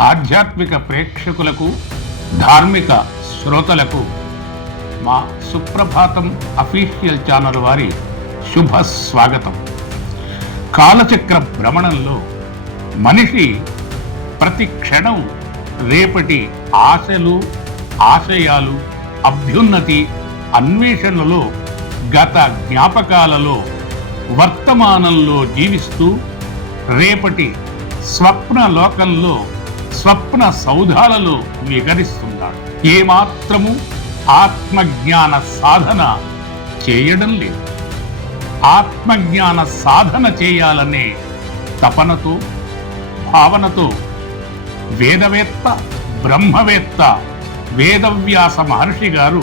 ఆధ్యాత్మిక ప్రేక్షకులకు, ధార్మిక శ్రోతలకు మా సుప్రభాతం అఫీషియల్ ఛానల్ వారి శుభ స్వాగతం. కాలచక్ర భ్రమణంలో మనిషి ప్రతి క్షణం రేపటి ఆశలు, ఆశయాలు, అభ్యున్నతి, అన్వేషణలో, గత జ్ఞాపకాలలో, వర్తమానంలో జీవిస్తూ రేపటి స్వప్న లోకంలో, స్వప్న సౌధాలలో విహరిస్తున్నాడు. ఏమాత్రము ఆత్మజ్ఞాన సాధన చేయడం లేదు. ఆత్మజ్ఞాన సాధన చేయాలనే తపనతో, భావనతో వేదవేత్త, బ్రహ్మవేత్త వేదవ్యాస మహర్షి గారు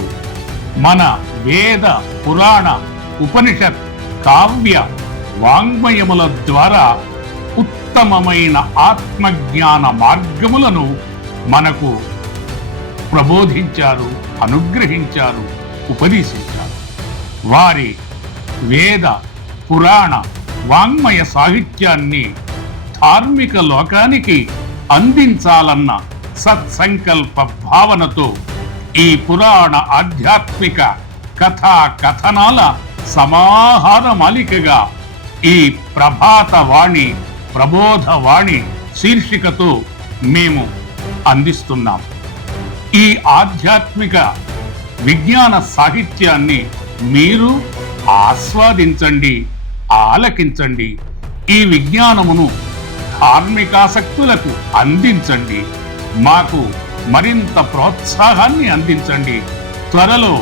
మన వేద, పురాణ, ఉపనిషత్, కావ్య, వాంగ్మయముల ద్వారా ఉత్తమమైన ఆత్మజ్ఞాన మార్గములను మనకు ప్రబోధించారు, అనుగ్రహించారు, ఉపదేశించారు. వారి వేద, పురాణ, వాంగ్మయ సాహిత్యాన్ని ధార్మిక లోకానికి అందించాలన్న సత్సంకల్ప భావనతో ఈ పురాణ ఆధ్యాత్మిక కథా కథనాల సమాహార మాలికగా ఈ ప్రభాత వాణి, ప్రబోధవాణి శీర్షికతో మేము అందిస్తున్నాం. ఈ ఆధ్యాత్మిక విజ్ఞాన సాహిత్యాన్ని మీరు ఆస్వాదించండి, ఆలకించండి. ఈ విజ్ఞానమును ధార్మికాసక్తులకు అందించండి. మాకు మరింత ప్రోత్సాహాన్ని అందించండి. త్వరలో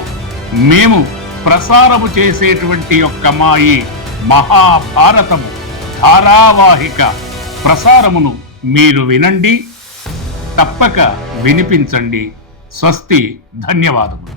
మేము ప్రసారము చేసేటువంటి మా ఈ మహాభారతము ధారావాహిక ప్రసారమును మీరు వినండి, తప్పక వినిపించండి. స్వస్తి, ధన్యవాదములు.